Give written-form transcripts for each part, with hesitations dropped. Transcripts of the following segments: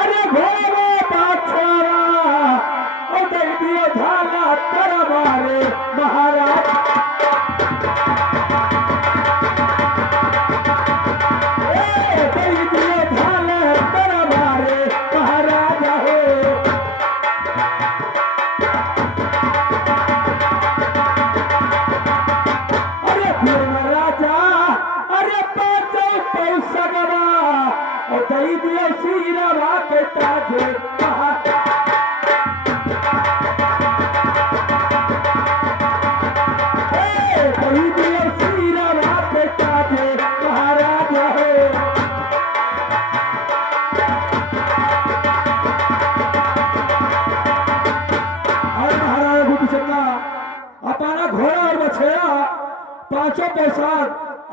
अरे घोड़े बाछड़ा और दे दियो धाला तरवारे महाराज दे दियो धाला तरवारे महाराजा हो अरे राजा अरे पाँचों पैसा गवा और दे दियो सीरा के ताजे पांचों पैसा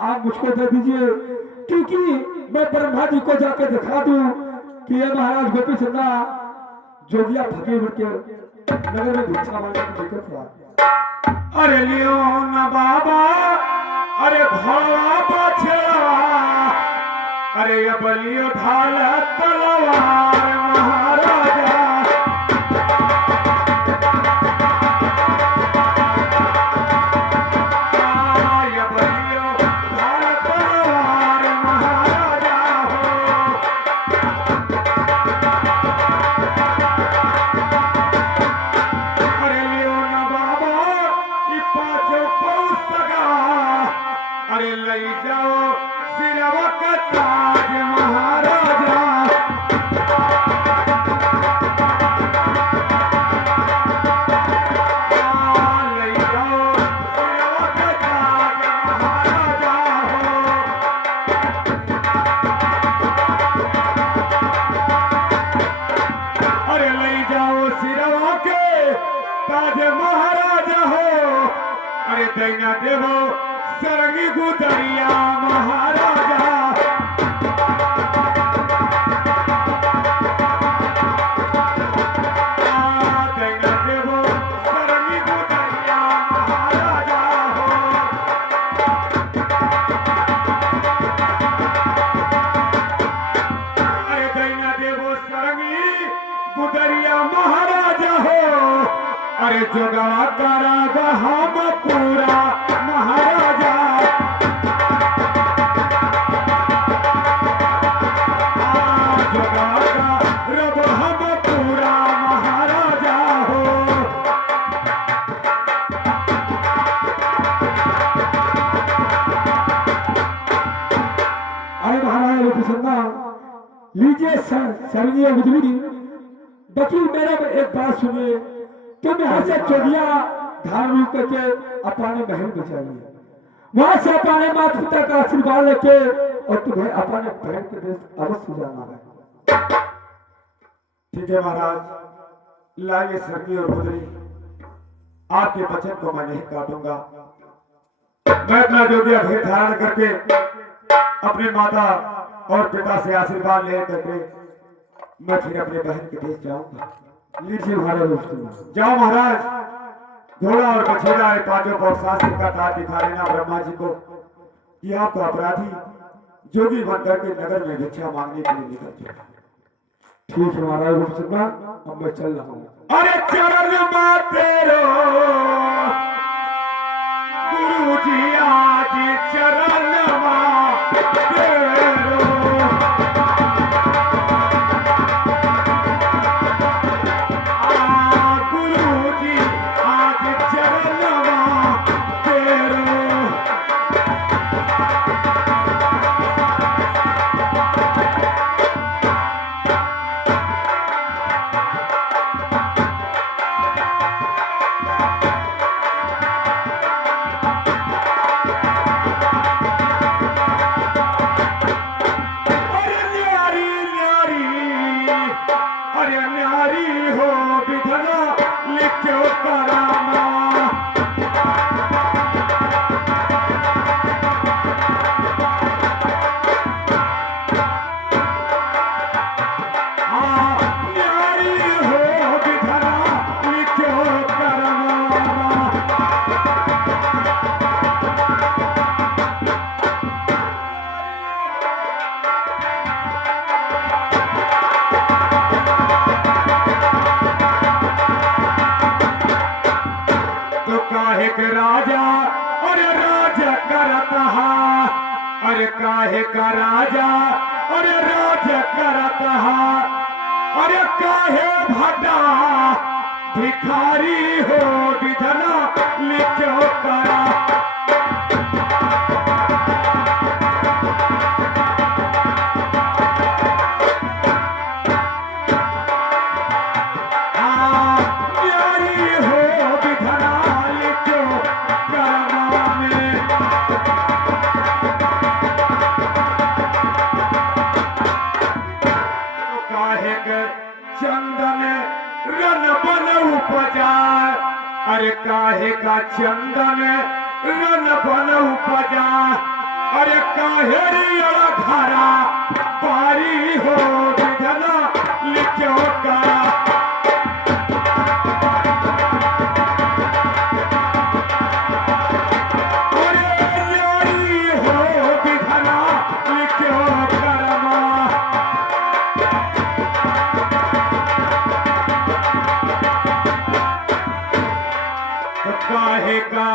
आप मुझको दे दीजिए क्योंकि मैं ब्रह्मा जी को जाके दिखा दूं कि ये महाराज गोपी चंदा जोगिया फकीर के नगर में भिक्षा मांगने की दिक्कत हुआ। अरे लियो ना बाबा अरे भोला बछड़ा अरे ये बलियो ढाल तलवार महाराजा दैना देवो सरंगी गुदरिया महाराजा दैना देवो सरंगी गुदरिया महाराजा हो अरे दैना देवो सरंगी गुदरिया महाराजा हो अरे जोगवा करा हम पूरा महाराजा जोगवा रब हम पूरा महाराजा हो अरे महाराज प्रसन्ना लीजिए सरंगी बुजुर्ग वकील मेरा एक बात सुनिए तुम यहाँ से चोरिया धारण करके अपने महल में जाइए वहां से अपने माता पिता का आशीर्वाद लेके और तुम्हें अपने बहन के देश अवश्य जाना है। ठीक है महाराज लाइए सरगी और बुदरी आपके वचन को मैं नहीं काटूंगा। मैं अपना जोगिया भेद धारण करके अपने माता और पिता से आशीर्वाद ले करके मैं फिर अपने बहन के देश जाऊंगा। लीजिए महाराज जाओ महाराज घोड़ा और बछेरा पांचों को शास्त्र का ताज दिखा लेना ब्रह्मा जी को कि आपको अपराधी जोगी बनकर के नगर में भिक्षा मांगने के लिए निकल जाए। ठीक है महाराज अब मैं चल रहा हूँ। अरे चरण तेरो गुरु जी आज चरण के राजा और राजा करता अरे काहे का राजा और राजा करता अरे काहे भटा भिखारी हो विधना लिखो करा चंदन रन बन उपजा अरे काहे का चंदन रन बन उपजा अरे काहे रिया घरा बारी हो विधना लिखो करा काहे का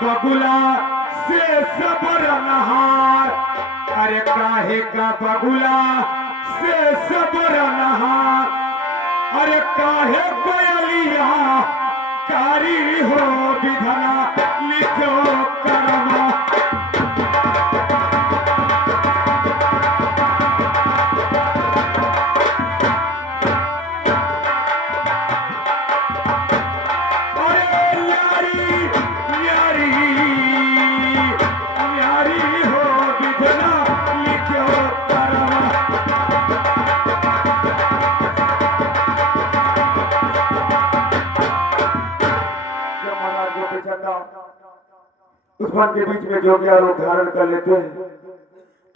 बगुला से सबर नहार अरे काहे का बगुला से सबर नहार अरे काहे कोयलिया कारी हो विधना लिखो करमा उस वन के बीच में जोगिया रूप धारण कर लेते हैं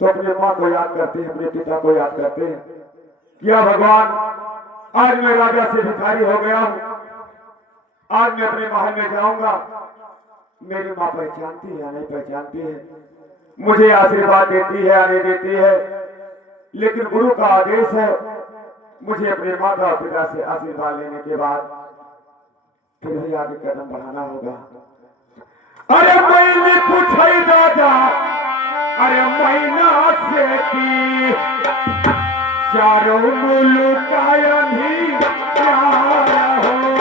तो अपने माँ को याद करते हैं अपने पिता को याद करते हैं क्या भगवान आज मैं राजा से भिखारी हो गया हूँ आज मैं अपने महल में जाऊंगा मेरी माँ पहचानती है या नहीं पहचानती है मुझे आशीर्वाद देती है या नहीं देती है लेकिन गुरु का आदेश है मुझे अपने माता और पिता से आशीर्वाद लेने के बाद फिर भी आगे कदम बढ़ाना होगा अरे मैंने पूछा दादा अरे मैना से की चारों मुल्क भी प्यार हो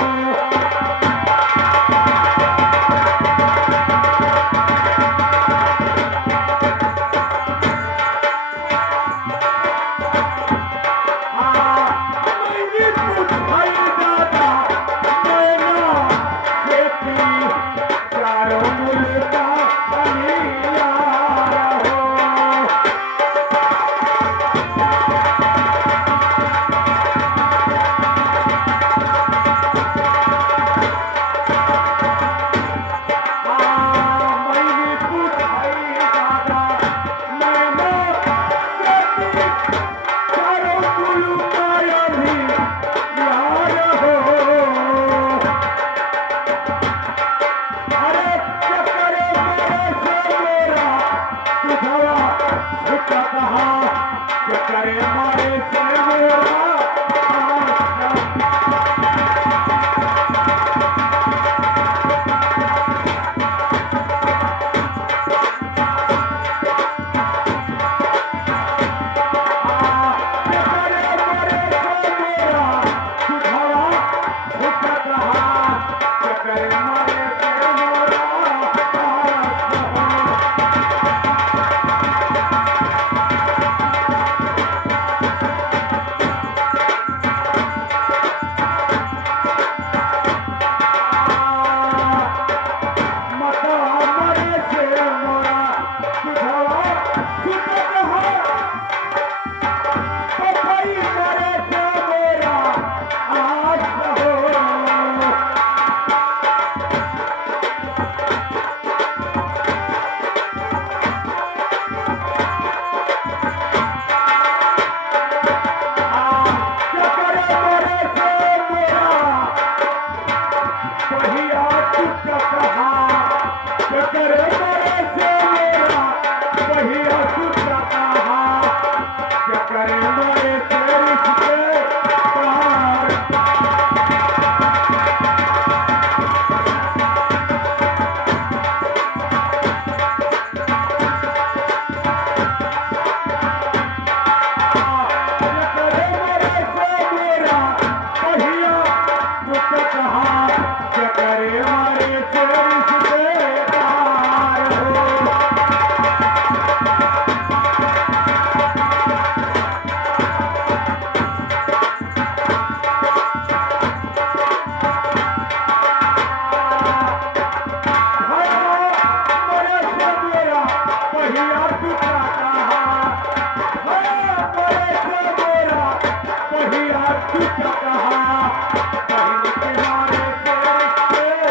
तू क्या कहा बहन के मारे तेरे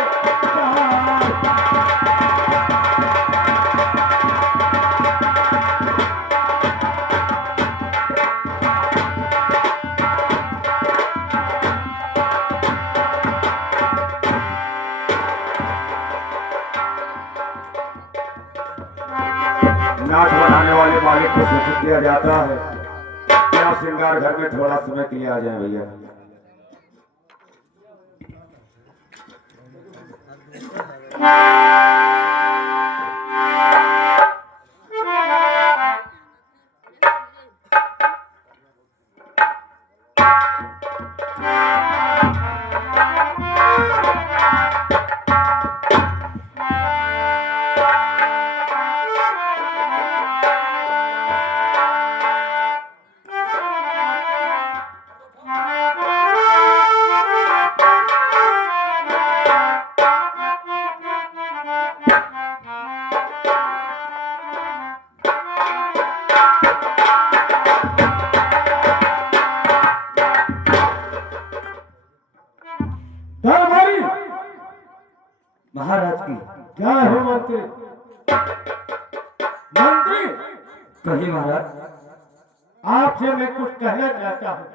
नाच बनाने वाले मालिक को सूचित किया जाता है कि आप श्रृंगार घर में थोड़ा समय के लिए आ जाएं भैया। दरबारी महाराज की क्या हो मंत्री मंत्री कहिए महाराज। आपसे मैं कुछ कहना चाहता हूँ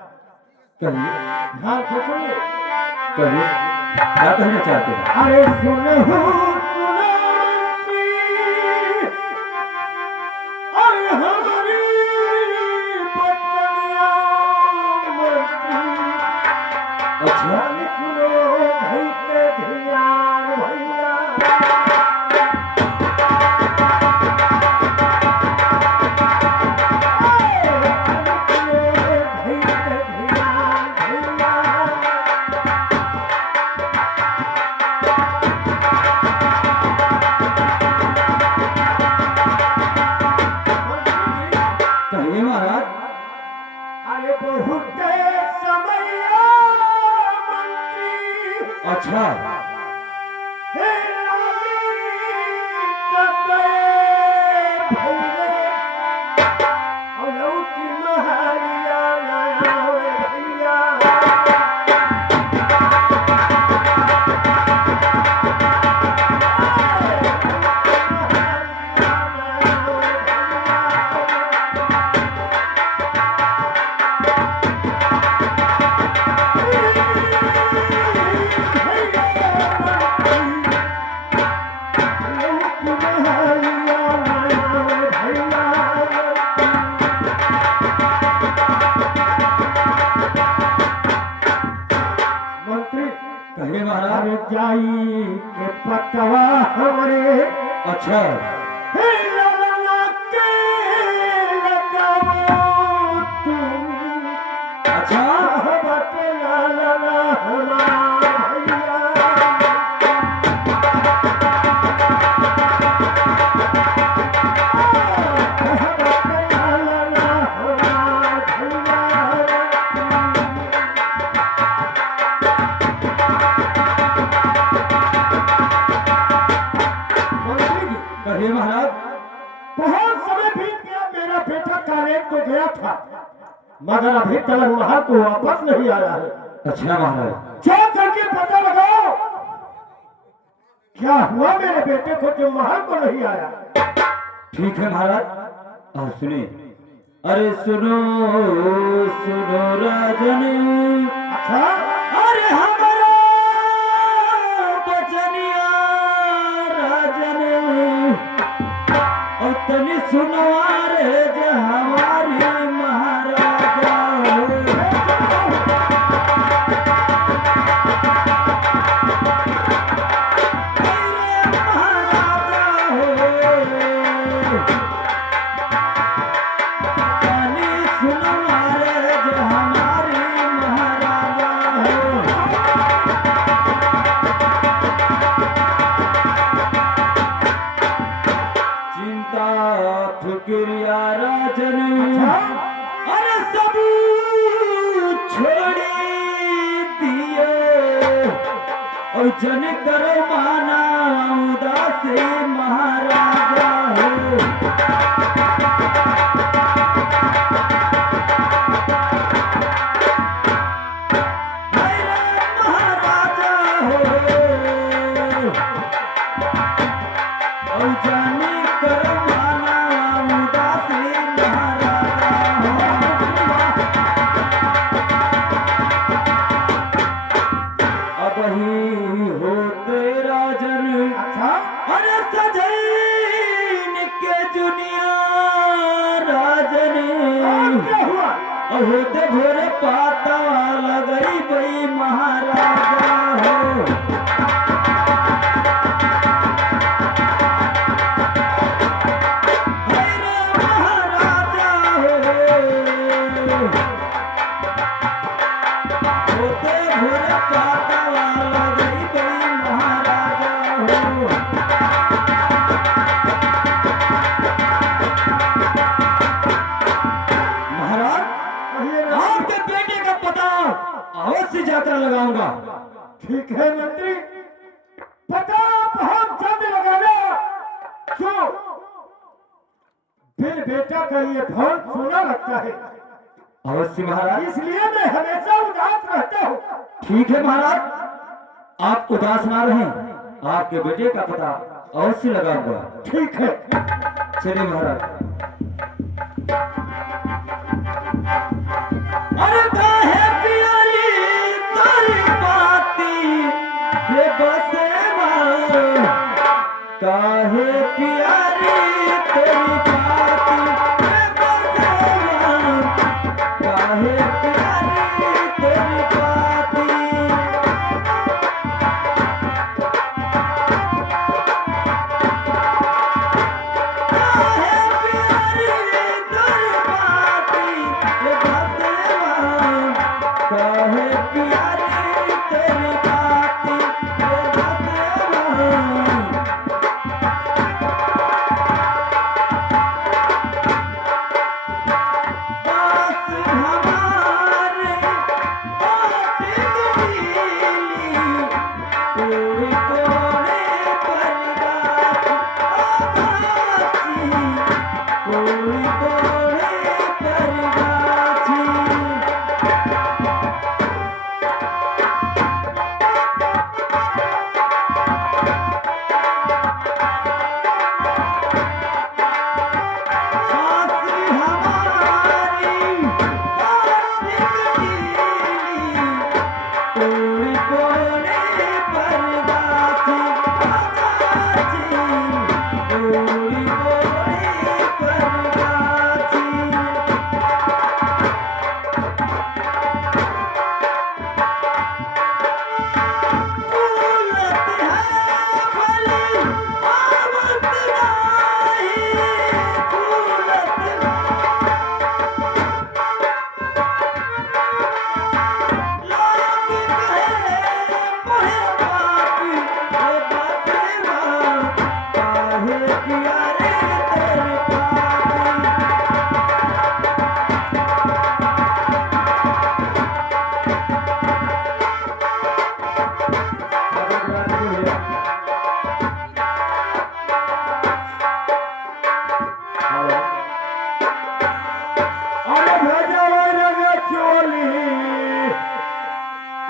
कहिए ध्यान से सुनिए कहिए क्या कहना चाहते हैं। अरे सुनो मंत्री अरे हमारी बचनिया मंत्री अच्छा सुनो भाई के ध्यान भैया कहिए महाराज। अरे बहुत समय मंत्री अच्छा हे लाली कते भैले औलौती महरिया नया भैया कहिए महाराज। जाई के पतवा हमरे अच्छा हे ललना के लगावो तुम अच्छा बटे ललना हमारा भैया बटे ललना हमारा भैया कहिए महाराज। बहुत समय बीत गया मेरा बेटा कालेज को गया था मगर अभी तक वहां को वापस नहीं आया है अच्छा महाराज। क्या करके पता लगाओ क्या हुआ मेरे बेटे को जो महल को नहीं आया ठीक है महाराज। और सुनिए अरे सुनो सुनो राजन अच्छा अरे हमारा बचनिया राजन और तनी सुनवा रे जे हमारी महाराजा फिक्रिया राजन अरे सब छोड़ दियो और जन करो माना उदासी महाराजा हो काटवा लगई गई महाराजा हो। महाराज आपके बेटे का पता अवश्य जाकर लगाऊंगा। ठीक है मंत्री, पता बहुत जल्द लगाना। क्यों? फिर बेटा का ये बहुत सोना लगता है, अवश्य महाराज। इसलिए मैं हमेशा उदास रहता हूँ। ठीक है महाराज, आप उदास ना रहें, आपके बेटे का पता अवश्य लगाऊंगा। ठीक है। चलिए महाराज। अरे काहे प्यारी तोरी बाती ये बसेवा, काहे प्यारी तेरी बाती ये बसेवा, काहे प्यारी तेरी बाती। काहे प्यारी तेरी बाती ये बसेवा। दास हमारे बाती दिली, कोड़ी कोड़े पर गाछी, कोड़ी कोड़े पर गाछी। सासी हमारी बाती दिली, कोड़ी कोड़े पर गाछी, कोड़ी कोड़े पर गाछी। फूलत है फली आवत नाही, फूलत लागी कहे मोहे पापी ये बसेवा, काहे प्यारे तेरे पापी। अरे भेजो रे चोली,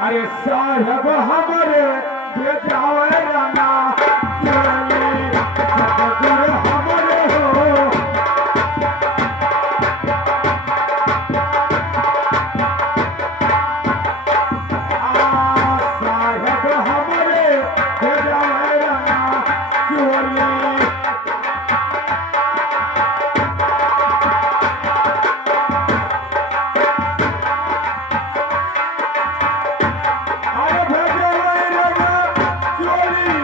अरे साहब हमारे भेजाओ राना चोली, सतगुरु हमारे हो। साहब हमारे भेजाओ राना चोली। अरे भेजो रे चोली,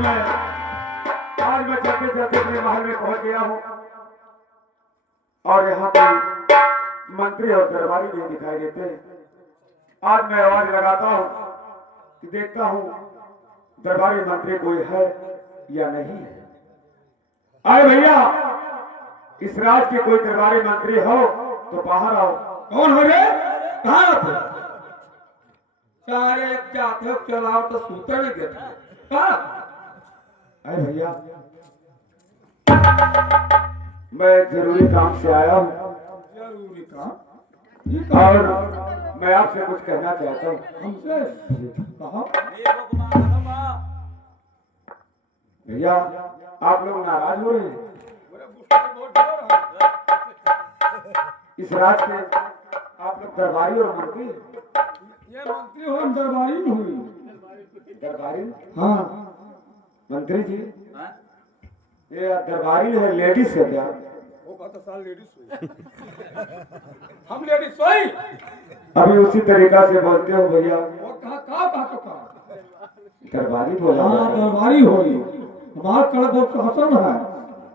आज मैं चलते चलते अपने महल में पहुंच गया हूँ और यहाँ पे मंत्री और दरबारी नहीं दिखाई देते। आज मैं आवाज लगाता हूँ कि देखता हूँ दरबारी मंत्री कोई है या नहीं है। अरे भैया, इस राज के कोई दरबारी मंत्री हो तो बाहर आओ। कौन हो रे? कहाँ आते? सारे जाते हो चलाओ तो सूते नहीं देते। कहाँ? अरे भैया, मैं जरूरी काम से आया हूँ जरूरी काम? ये काम और मैं आपसे कुछ कहना चाहता हूँ। हमसे कहा? भैया, आप लोग नाराज हो रहे हैं? इस राज के आप लोग दरबारी और मंत्री? ये मंत्री हो, हम दरबारी नहीं हुई। दरबारी? हाँ। मंत्री जी, ये दरबारी है, लेडीज है क्या? वो बात साल लेडीज हुई। हम लेडीज हुई। अभी उसी तरीका से बोलते हो भैया। वो कहा तो कहा। दरबारी बोला हाँ, जाता है। दरबारी होई। हमारा कड़ा बहुत हसन है।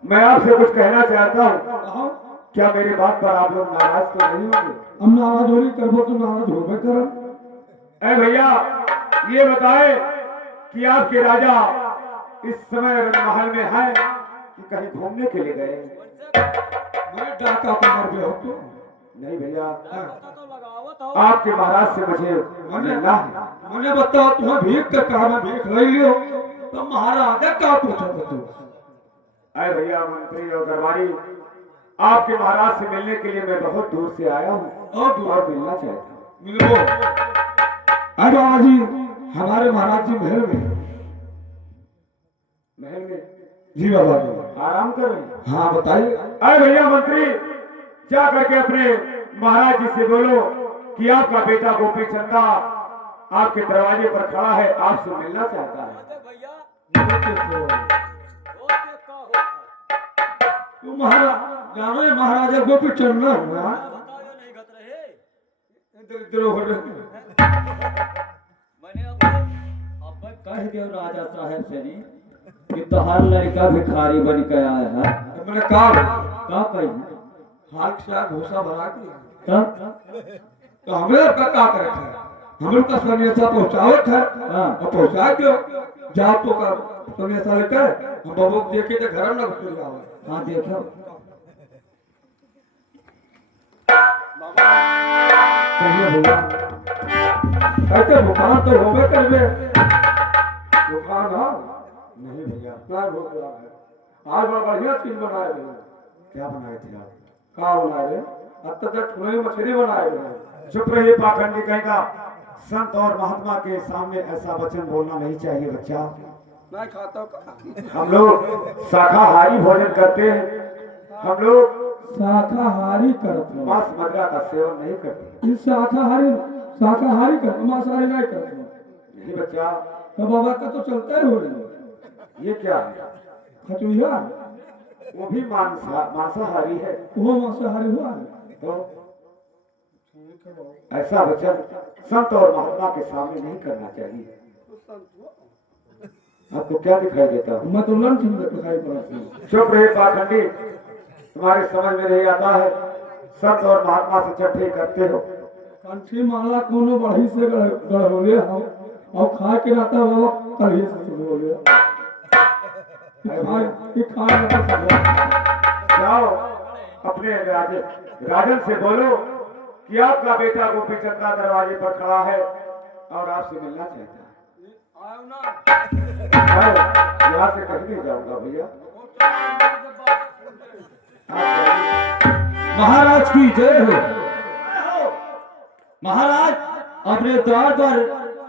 मैं आपसे कुछ कहना चाहता हूँ। कहा? क्या मेरी बात पर आप लोग नाराज तो नहीं होंगे? हम नाराज हो रही करबो तो नाराज होबे करम। अरे भैया, ये बताए कि आपके राजा इस समय महल में है कि कहीं घूमने के लिए गए? मैं डाका कमर पे हो तो नहीं भैया, आपके महाराज से मुझे मिलना है। मुझे बताओ, तुम्हें भीख के काम भीख ले लियो तो महाराज क्या पूछो तू? अरे भैया, मंत्री और दरबारी, आपके महाराज से मिलने के लिए मैं बहुत दूर से आया हूँ और मिलना चाहता हूँ। मिलो। अरे बाबा जी, हमारे महाराज जी महल में। महल में? जी बाबा जी। आराम कर रहे हैं? हाँ बताइए। अरे भैया मंत्री, जा करके अपने महाराज जी से बोलो कि आपका बेटा गोपी चंदा आपके दरवाजे पर खड़ा है, आपसे मिलना चाहता है। तू महाराज जानो है, महाराजा गोपी चंदा हुआ। कह दियो राजा साहब से नहीं कि तोहार लड़का भिखारी बन के आया है। मैंने कहा का कही? हाथ से भूसा भरा दिया तब तो हमें आपका क्या करे है? हमें का संदेशा पहुंचावत है और पहुंचा दो। जाओ तो का संदेशा लेकर हम बाबू को देखे तो घर में ना घुस जाओ। हाँ देखो कहिए भैया, कहते बुखार तो होबे करबे। बुखार ना? नहीं भैया। ना भूख लगा है। आज बड़ा बढ़िया चीज बनाए थे। क्या बनाए थे आप? का बनाए थे? अब तक ठुनई मछली बनाए थे। चुप रहिए पाखंडी कहेगा। संत और महात्मा के सामने ऐसा वचन बोलना नहीं चाहिए बच्चा। नहीं खाता का। हम लोग शाकाहारी भोजन करते हैं। हम लोग शाकाहारी करते हैं। मांस मदिरा का सेवन नहीं करते। इस शाकाहारी करते, मांसाहारी नहीं करते। नहीं बच्चा, तो बाबा का तो चलता ही हो रही। ये क्या है? खचुइया वो भी मांसाहारी है। वो मांसाहारी हुआ है। तो ऐसा वचन संत और महात्मा के सामने नहीं करना चाहिए। आपको क्या दिखाई देता है? मैं तो लंच दिखाई पड़ती हूँ। चुप रहे पाखंडी, तुम्हारे समझ में नहीं आता है। संत और महात्मा से चट्टे करते हो। कंठी माला कोनो बढ़ी से गढ़ोले हम और खा के रहता वो कढ़ी से बोले। जाओ अपने राजन से बोलो कि आपका बेटा गोपी चंदा दरवाजे पर खड़ा है और आपसे मिलना चाहता है। यहाँ से कहीं नहीं जाऊंगा भैया। महाराज की जय हो। महाराज अपने द्वार पर